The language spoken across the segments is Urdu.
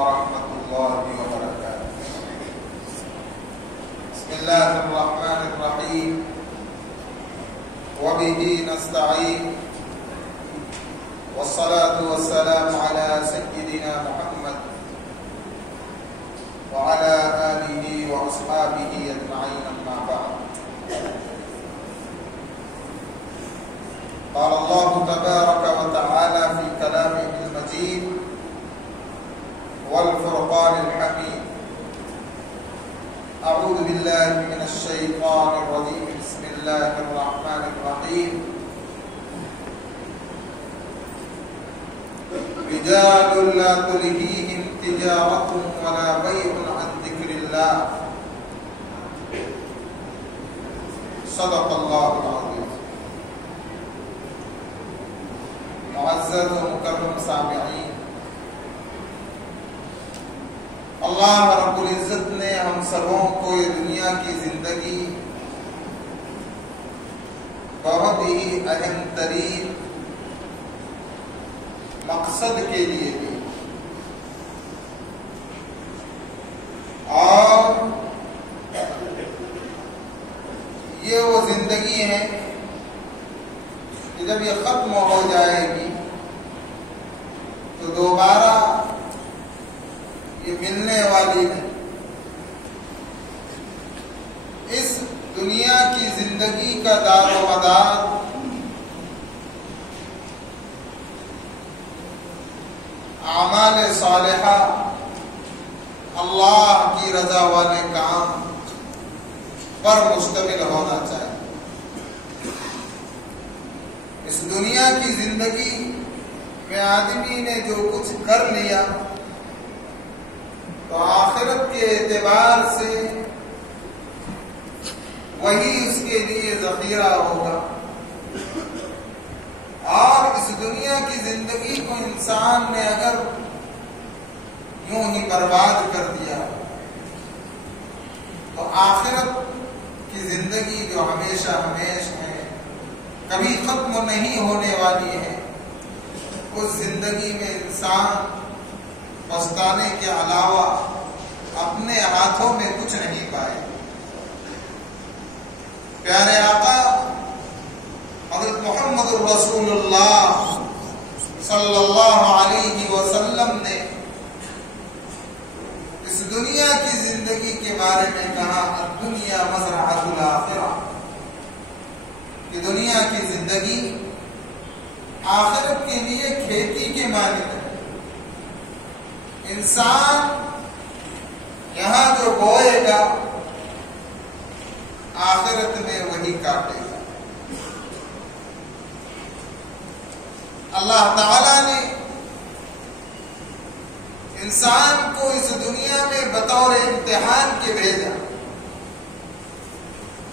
ورحمة الله وبركاته. بسم الله الرحمن الرحيم وبه نستعين والصلاة والسلام على سيدنا محمد وعلى آله وأصحابه أجمعين أما بعد. قال الله تبارك وتعالى في كلامه المجيد والفرقان الحميد: أعوذ بالله من الشيطان الرجيم. بسم الله الرحمن الرحيم. رجال لا تلهيهم تجارة ولا بيع عن ذكر الله. صدق الله العظيم. معزز و مکرم سامعین، اللہ رب العزت نے ہم سبوں کو یہ دنیا کی زندگی بہت ہی اہم ترین مقصد کے لیے دی، اور یہ وہ زندگی ہے کہ جب یہ ختم ہو جائے گی تو دوبارہ یہ ملنے والی نہیں۔ اس دنیا کی زندگی کا دار و مدار اعمال صالحہ، اللہ کی رضا والے کام پر مشتمل ہونا چاہیے۔ اس دنیا کی زندگی میں آدمی نے جو کچھ کر لیا تو آخرت کے اعتبار سے وہی اس کے لیے ذخیرہ ہوگا، اور اس دنیا کی زندگی کو انسان نے اگر یوں ہی برباد کر دیا تو آخرت کی زندگی جو ہمیشہ ہمیشہ ہے، کبھی ختم نہیں ہونے والی ہے، اس زندگی میں انسان پچھتانے کے علاوہ اپنے ہاتھوں میں کچھ نہیں پائے۔ پیارے آقا حضرت محمد الرسول اللہ صلی اللہ علیہ وسلم نے اس دنیا کی زندگی کے بارے میں کہا: الدنیا مزرعۃ الآخرہ، کہ دنیا کی زندگی آخرت کے لیے کھیتی کے مانند ہے۔ انسان یہاں جو بوئے گا آخرت میں وہی کاٹے گا۔ اللہ تعالی نے انسان کو اس دنیا میں بطور امتحان کے بھیجا۔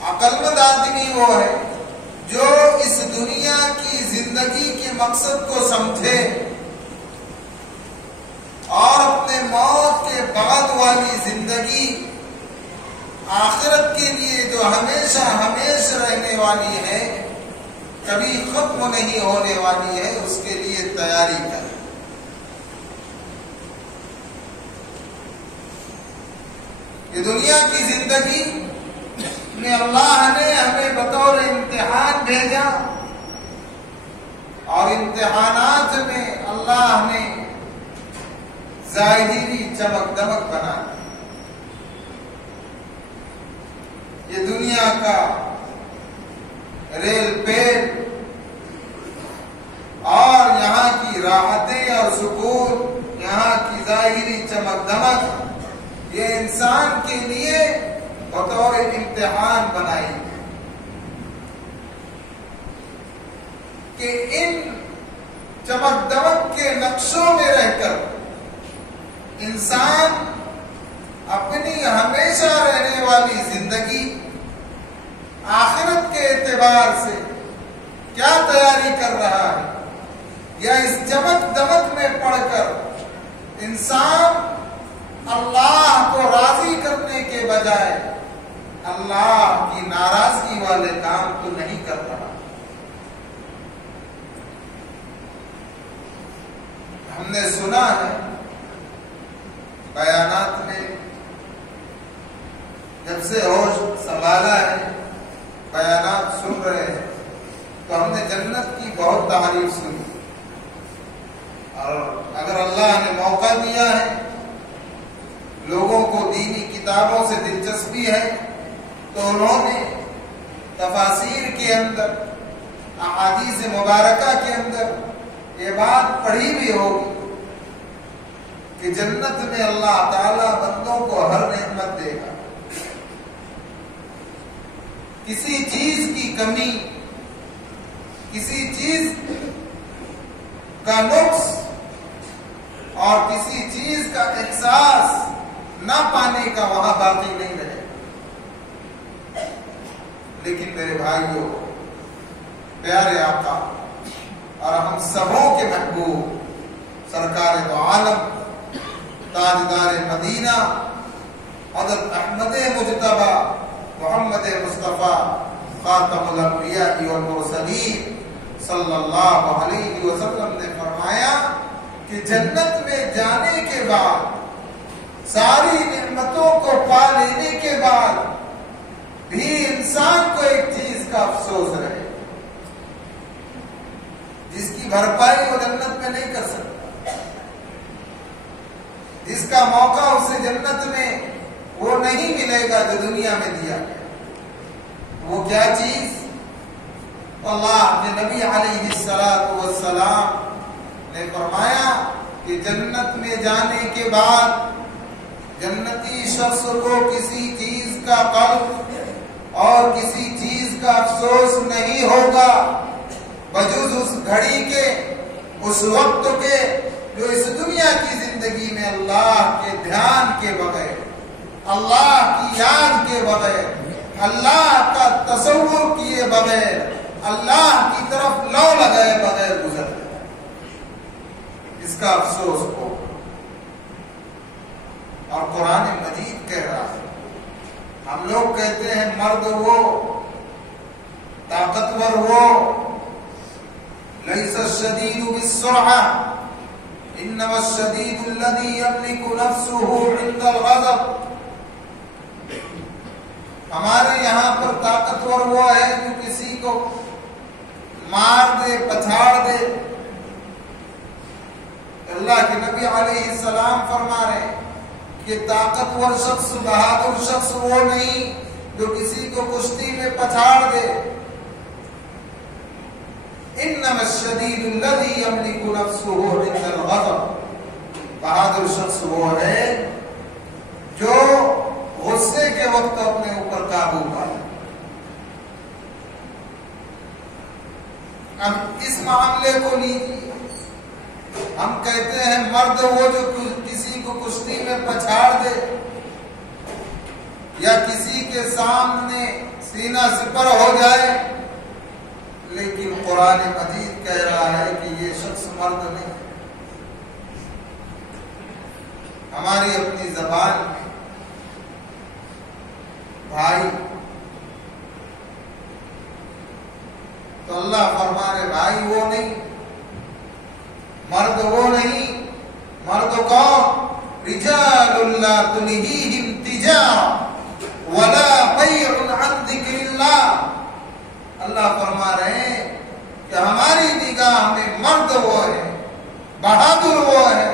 عقل مند آدمی وہ ہے جو اس دنیا کی زندگی کے مقصد کو سمجھے اور اپنے موت کے بعد والی زندگی آخرت کے لیے جو ہمیشہ ہمیشہ رہنے والی ہے، کبھی ختم نہیں ہونے والی ہے، اس کے لیے تیاری کرے۔ یہ دنیا کی زندگی میں اللہ نے ہمیں بطور امتحان بھیجا، اور امتحانات میں اللہ نے ظاہری چمک دمک بنا دی۔ یہ دنیا کا ریل پیٹ اور یہاں کی راحتیں اور سکون، یہاں کی ظاہری چمک دمک، یہ انسان کے لیے بطور امتحان بنائی گئی کہ ان چمک دمک کے نقشوں میں رہ کر انسان اپنی ہمیشہ رہنے والی زندگی آخرت کے اعتبار سے کیا تیاری کر رہا ہے، یا اس چمک دمک میں پڑھ کر انسان اللہ کو راضی کرنے کے بجائے اللہ کی ناراضگی والے کام تو نہیں کر رہا۔ ہم نے سنا ہے مطالعہ ہے، بیانات سن رہے ہیں تو ہم نے جنت کی بہت تعریف سنی، اور اگر اللہ نے موقع دیا ہے، لوگوں کو دینی کتابوں سے دلچسپی ہے، تو انہوں نے تفاسیر کے اندر، احادیث مبارکہ کے اندر یہ بات پڑھی بھی ہوگی کہ جنت میں اللہ تعالی بندوں کو ہر نعمت دے گا، کسی چیز کی کمی، کسی چیز کا نقص اور کسی چیز کا احساس نہ پانے کا وہاں باقی نہیں رہے۔ لیکن میرے بھائیوں، پیارے آقا اور ہم سبوں کے محبوب سرکار دو عالم تاجدار مدینہ حضرت احمد مجتبی محمد مصطفیٰ خاتم الانبیاء والمرسلین صلی اللہ علیہ وسلم نے فرمایا کہ جنت میں جانے کے بعد، ساری نعمتوں کو پا لینے کے بعد بھی انسان کو ایک چیز کا افسوس رہے، جس کی بھرپائی وہ جنت میں نہیں کر سکتا، جس کا موقع اسے جنت میں وہ نہیں ملے گا جو دنیا میں دیا گیا۔ وہ کیا چیز؟ اللہ کے نبی علیہ السلام نے فرمایا کہ جنت میں جانے کے بعد جنتی شخص کو کسی چیز کا قلب اور کسی چیز کا افسوس نہیں ہوگا بجز اس گھڑی کے، اس وقت کے جو اس دنیا کی زندگی میں اللہ کے دھیان کے بغیر، اللہ کی یاد کے بغیر، اللہ کا تصور کیے بغیر، اللہ کی طرف لو لگائے بغیر گزر جائے، اس کا افسوس ہو۔ اور قرآن مجید کہہ رہا ہے، ہم لوگ کہتے ہیں مرد وہ، طاقتور وہ، لیس الشدید بالسرعہ انما الشدید الذی یملک نفسہ عند الغضب۔ ہمارے یہاں پر طاقتور وہ ہے جو کسی کو مار دے، پچھاڑ دے۔ اللہ کے نبی علیہ السلام فرما رہے ہیں کہ طاقتور شخص، بہادر شخص وہ نہیں جو کسی کو کشتی میں پچھاڑ دے۔ انما الشدید الذی یملک نفسہ عند الغضب، بہادر شخص وہ ہے جو غصے کے وقت اپنے اوپر قابو پائے۔ اب اس معاملے کو لیجیے، ہم کہتے ہیں مرد وہ جو کسی کو کشتی میں پچھاڑ دے یا کسی کے سامنے سینہ سپر ہو جائے، لیکن قرآن مجید کہہ رہا ہے کہ یہ شخص مرد نہیں۔ ہماری اپنی زبان میں بھائی، تو اللہ فرما رہے بھائی وہ نہیں، مرد وہ نہیں، مرد کون؟ رجال لا تلہیہم تجارۃ ولا بیع عن ذکر اللہ۔ اللہ فرما رہے ہیں کہ ہماری نگاہ میں مرد وہ ہے، بہادر وہ ہے،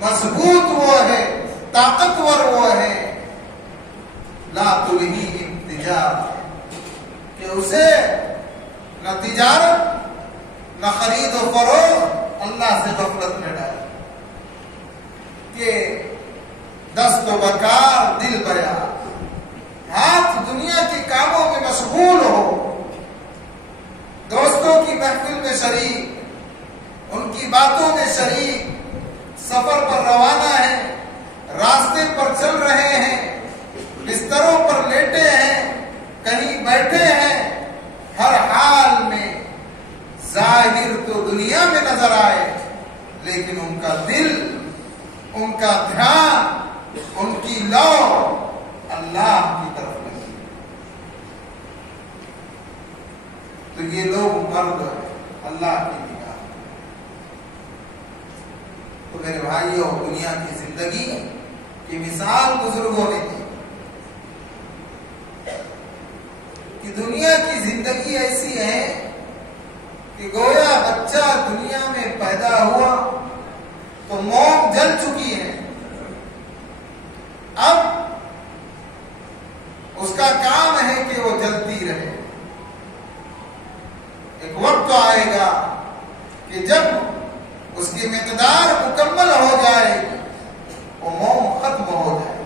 مضبوط وہ ہے، طاقتور وہ ہے، لا تلہیہم تجارۃ، کہ اسے نہ تجارت نہ خرید و فروخت اللہ سے غفلت میں ڈالے، کہ دست و بکار دل بیار، ہاتھ دنیا کے کاموں میں مشغول ہو، دوستوں کی محفل میں شریک، ان کی باتوں میں شریک، سفر پر روانہ ہیں، راستے پر چل رہے ہیں، بستروں پر لیٹے ہیں، کہیں بیٹھے ہیں، ہر حال میں ظاہر تو دنیا میں نظر آئے لیکن ان کا دل، ان کا دھیان، ان کی لو اللہ کی طرف لگی، تو یہ لوگ مرد ہیں اللہ کی نگاہ۔ تو میرے بھائیوں، دنیا کی زندگی کی مثال بزرگوں نے دی، زندگی ایسی ہے کہ گویا بچہ دنیا میں پیدا ہوا تو موم جل چکی ہے، اب اس کا کام ہے کہ وہ جلتی رہے۔ ایک وقت آئے گا کہ جب اس کی مقدار مکمل ہو جائے گی، وہ موم ختم ہو جائے گی۔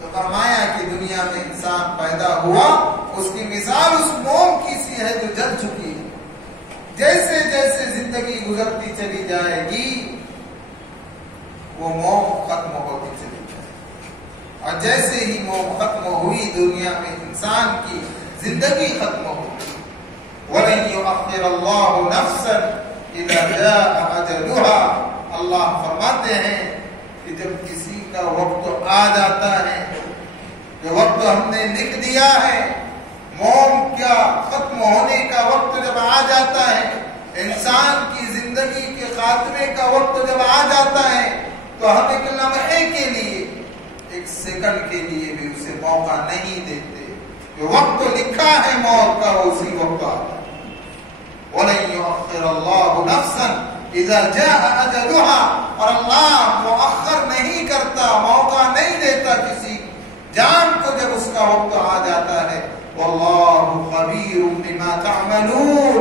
تو فرمایا کہ دنیا میں انسان پیدا ہوا، اس کی مثال اس موم کی سی ہے جو جل چکی ہے۔ جیسے جیسے زندگی گزرتی چلی جائے گی وہ موم ختم ہوتی چلی جائے گی، اور جیسے ہی موم ختم ہوئی دنیا میں انسان کی زندگی ختم ہوئی۔ وَلَن يُؤَخِّرَ اللَّهُ نَفْسًا إِذَا جَاءَ أَجَلُهَا۔ اللہ فرماتے ہیں کہ جب کسی کا وقت آ جاتا ہے، جو وقت ہم نے لکھ دیا ہے، موم کیا ختم ہونے کا وقت جب آ جاتا ہے، انسان کی زندگی کے خاتمے کا وقت جب آ جاتا ہے، تو ہم ایک لمحے کے لیے، ایک سیکنڈ کے لیے بھی اسے موقع نہیں دیتے۔ جو وقت لکھا ہے موت کا وہ اسی وقت آتا ہے۔ وَلَن يُؤَخِّرَ اللَّهُ نَفْسًا إِذَا جَاءَ أَجَلُهَا، اور اللہ مؤخر نہیں کرتا، موقع نہیں دیتا کسی جان کو جب اس کا وقت آ جاتا ہے۔ وَاللَّهُ خَبِيرٌ بِمَا تَعْمَلُونَ،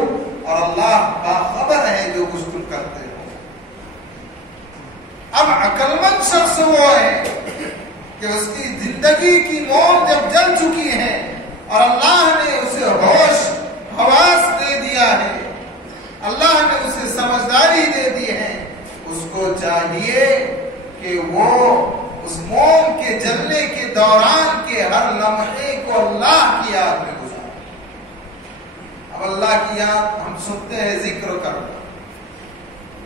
اور اللہ باخبر ہے جو کچھ تم کرتے ہو۔ اب عقل مند شخص وہ ہے کہ اس کی زندگی کی موم جب جل چکی ہے اور اللہ نے اسے ہوش حواس دے دیا ہے، اللہ نے اسے سمجھداری دے دی ہے، اس کو چاہیے کہ وہ اس موم کے جلنے کے دوران کے ہر لمحے کو اللہ کی یاد میں گزارے۔ اب اللہ کی یاد ہم سنتے ہیں ذکر کرنا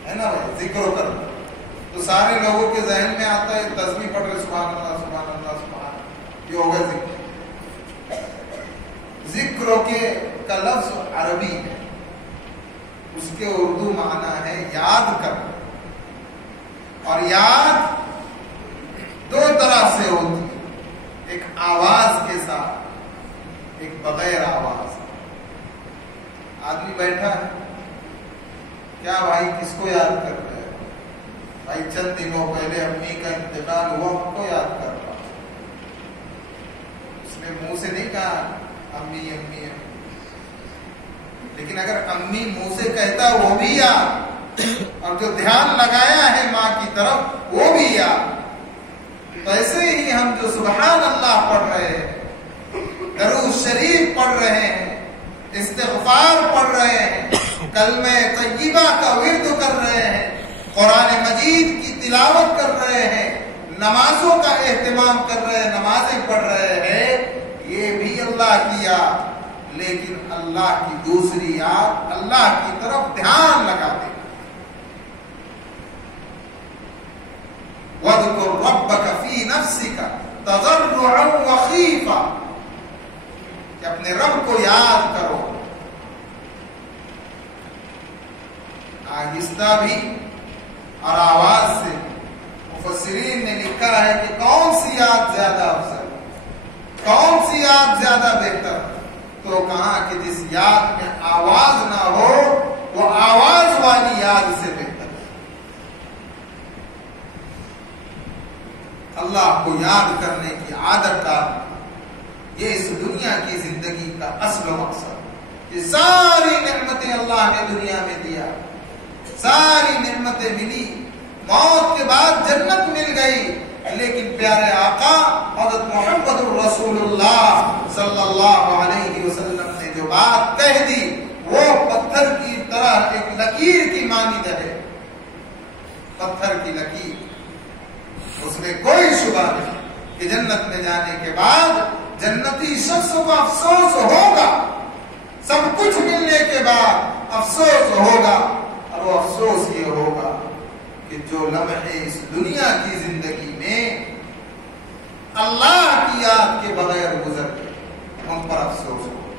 ہے نا بھائی، ذکر کرنا تو سارے لوگوں کے ذہن میں آتا ہے تسبیح پڑھ رہے سبحان اللہ سبحان اللہ سبحان اللہ، یہ ہوگا ذکر۔ ذکر کا لفظ عربی ہے، اس کے اردو معنی ہے یاد کرنا، اور یاد دو طرح سے ہوتی ہے، ایک آواز کے ساتھ، ایک بغیر آواز۔ آدمی بیٹھا ہے، کیا بھائی کس کو یاد کر رہے ہیں؟ بھائی چند دنوں پہلے امی کا انتقال ہوا، ان کو یاد کر رہا۔ اس نے منہ سے نہیں کہا امی امی امی، لیکن اگر امی منہ سے کہتا وہ بھی یاد، اور جو دھیان لگایا ہے ماں کی طرف وہ بھی یاد۔ تو ایسے ہی ہم جو سبحان اللہ پڑھ رہے ہیں، درود شریف پڑھ رہے ہیں، استغفار پڑھ رہے ہیں، کلمہ طیبہ کا ورد کر رہے ہیں، قرآن مجید کی تلاوت کر رہے ہیں، نمازوں کا اہتمام کر رہے ہیں، نمازیں پڑھ رہے ہیں، یہ بھی اللہ کی یاد، لیکن اللہ کی دوسری یاد، اللہ کی طرف دھیان لگا دے۔ وَاذْكُرْ رَبَّكَ فِي نَفْسِكَ تَضَرُّعًا وَخِيفًا، کہ اپنے رب کو یاد کرو، آہستہ بھی اور آواز سے۔ مفسرین نے لکھا ہے کہ کون سی یاد زیادہ افضل، کون سی یاد زیادہ بہتر، تو کہا کہ جس یاد میں آواز نہ ہو وہ آواز والی یاد سے بہتر۔ اللہ کو یاد کرنے کی عادت ڈال، یہ اس دنیا کی زندگی کا اصل مقصد۔ یہ ساری نعمتیں اللہ نے دنیا میں دیا، ساری نعمتیں ملی، موت کے بعد جنت مل گئی، لیکن پیارے آقا حضرت محمد الرسول اللہ صلی اللہ علیہ وسلم نے جو بات کہہ دی وہ پتھر کی طرح ایک لکیر کی مانند ہے، پتھر کی لکیر، اس میں کوئی شبہ نہیں کہ جنت میں جانے کے بعد جنتی شخص کو افسوس ہوگا، سب کچھ ملنے کے بعد افسوس ہوگا، اور وہ افسوس یہ ہوگا کہ جو لمحے اس دنیا کی زندگی میں اللہ کی یاد کے بغیر گزر گئے ان پر افسوس ہو۔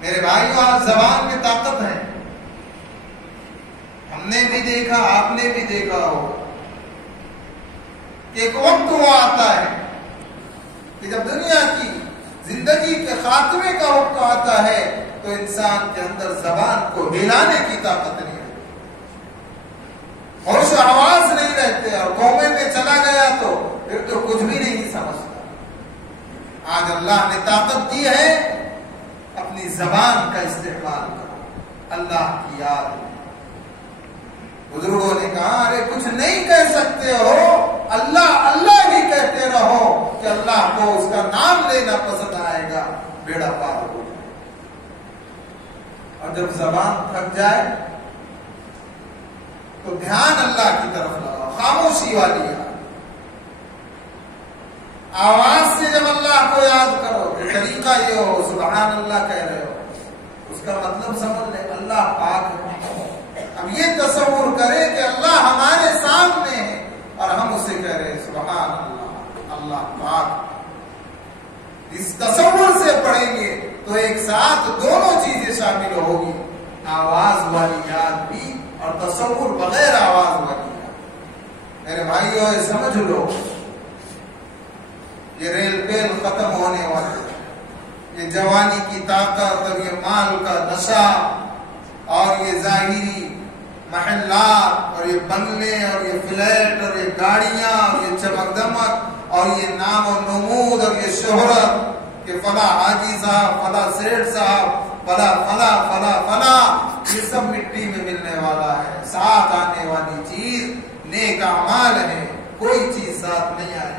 میرے بھائیو، آج زبان میں طاقت ہے، ہم نے بھی دیکھا، آپ نے بھی دیکھا ہو کہ ایک وقت وہ آتا ہے کہ جب دنیا کی زندگی کے خاتمے کا وقت آتا ہے تو انسان کے اندر زبان کو ہلانے کی طاقت نہیں ہے، ہوش و آواز نہیں رہتے، اور قومے میں چلا گیا تو پھر تو کچھ بھی نہیں سمجھتا۔ آج اللہ نے طاقت دی ہے، اپنی زبان کا استعمال کرو، اللہ کی یاد۔ بزرگوں نے کہا ارے کچھ نہیں کہہ سکتے ہو، اللہ اللہ ہی کہتے رہو کہ اللہ کو اس کا نام لینا پسند آئے گا، بیڑا پار ہو جائے۔ اور جب زبان تھک جائے تو دھیان اللہ کی طرف لگاؤ، خاموشی والی یاد، آواز سے جب اللہ کو یاد کرو تو طریقہ یہ ہو سبحان اللہ کہہ رہے ہو، اس کا مطلب سمجھ لے اللہ پاک ہے۔ اب یہ تصور کرے کہ اللہ ہمارے سامنے ہے اور ہم اسے کہہ رہے ہیں سبحان اللہ، اللہ پاک۔ اس تصور سے پڑھیں گے تو ایک ساتھ دونوں چیزیں شامل ہوگی، آواز والی یاد بھی اور تصور بغیر آواز والی یاد۔ میرے بھائیو سمجھ لو، یہ ریل پیل ختم ہونے والی، یہ جوانی کی طاقت اور یہ مال کا نشہ اور یہ ظاہری محلات اور یہ بنگلے اور یہ فلیٹ اور یہ گاڑیاں اور یہ چمک دمک اور یہ نام و نمود اور یہ شہرت کہ فلاں حاجی صاحب، فلاں سیٹھ صاحب، فلاں فلاں فلاں فلاں، یہ سب مٹی میں ملنے والا ہے۔ ساتھ آنے والی چیز نیک اعمال ہے، کوئی چیز ساتھ نہیں آئے۔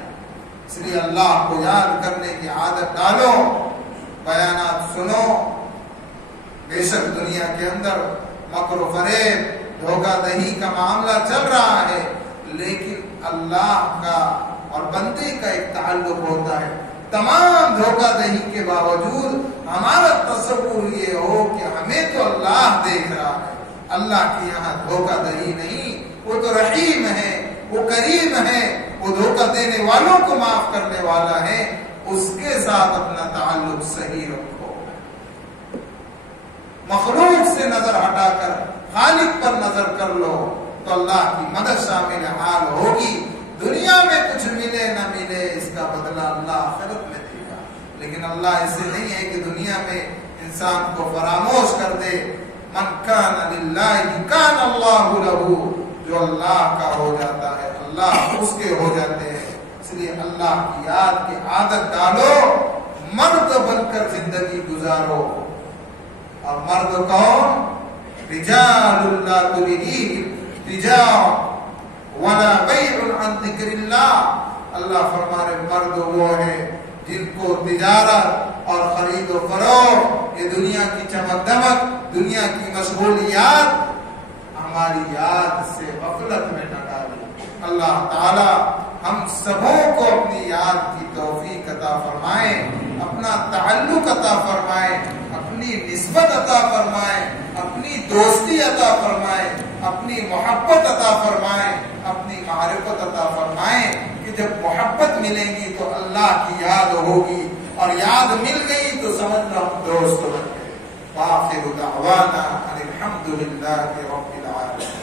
اس لیے اللہ کو یاد کرنے کی عادت ڈالو، بیانات سنو۔ بے شک دنیا کے اندر مکر و فریب، دھوکہ دہی کا معاملہ چل رہا ہے، لیکن اللہ کا اور بندے کا ایک تعلق ہوتا ہے۔ تمام دھوکہ دہی کے باوجود ہمارا تصور یہ ہو کہ ہمیں تو اللہ دیکھ رہا ہے، اللہ کی یہاں دھوکہ دہی نہیں، وہ تو رحیم ہے، وہ کریم ہے، وہ دھوکہ دینے والوں کو معاف کرنے والا ہے۔ اس کے ساتھ اپنا تعلق صحیح رکھو، مخلوق سے نظر ہٹا کر خالق پر نظر کر لو تو اللہ کی مدد شامل حال ہوگی۔ دنیا میں کچھ ملے نہ ملے اس کا بدلہ اللہ آخرت میں دے گا، لیکن اللہ ایسے نہیں ہے کہ دنیا میں انسان کو فراموش کر دے۔ من کان للہ کان اللہ لہ، جو اللہ کا ہو جاتا ہے اللہ اس کے ہو جاتے ہیں۔ اس لیے اللہ کی یاد کی عادت ڈالو، مرد بن کر زندگی گزارو۔ اور مرد کون؟ رجال لا تلہیہم تجارۃ ولا بیع عن ذکر اللہ۔ اللہ فرما رہے مرد وہ ہے جن کو تجارت اور خرید و فروخت، یہ دنیا کی چمک دمک، دنیا کی مشغولیات ہماری یاد سے غفلت میں نہ ڈالے۔ اللہ تعالی ہم سبوں کو اپنی یاد کی توفیق عطا فرمائے، اپنا تعلق عطا فرمائے، اپنی نسبت عطا فرمائے، اپنی دوستی عطا فرمائے، اپنی محبت عطا فرمائے، اپنی معرفت عطا فرمائے کہ جب محبت ملے گی تو اللہ کی یاد ہوگی، اور یاد مل گئی تو سمجھ لو ہم دوست بن گئے۔ وآخر دعوانا ان الحمد للہ رب العالمین۔